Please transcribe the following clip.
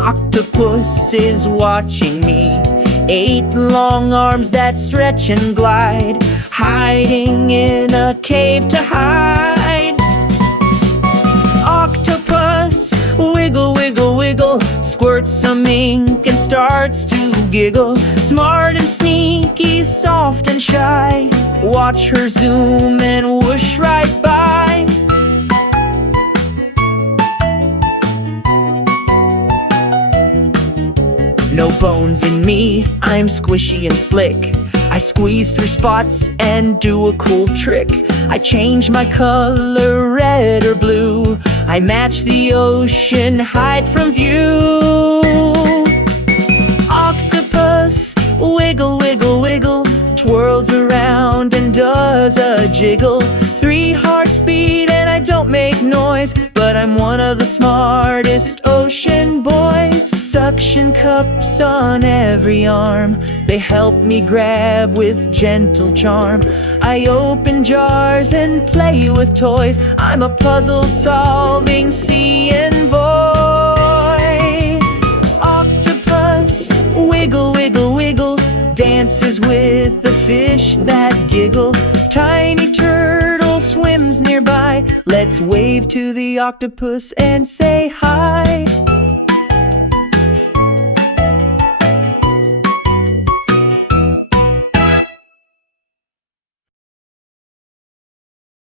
octopus is watching me. 8 long arms that stretch and glide, hiding in a cave to hide. Octopus, wiggle, wiggle, wiggle, squirts some ink and starts to giggle. Smart and sneaky, soft and shy, watch her zoom and whoosh right by. No bones in me, I'm squishy and slick. I squeeze through spots and do a cool trick. I change my color, red or blue. I match the ocean, hide from view. Octopus, wiggle, wiggle, wiggle, twirls around and does a jiggle. 3 hearts beat and I don't make noise, but I'm one of the smartest ocean boys. Suction cups on every arm, they help me grab with gentle charm. I open jars and play with toys, I'm a puzzle-solving seeing boy. Octopus, wiggle, wiggle, wiggle, dances with the fish that giggle. Tiny turtle swims nearby, let's wave to the octopus and say hi.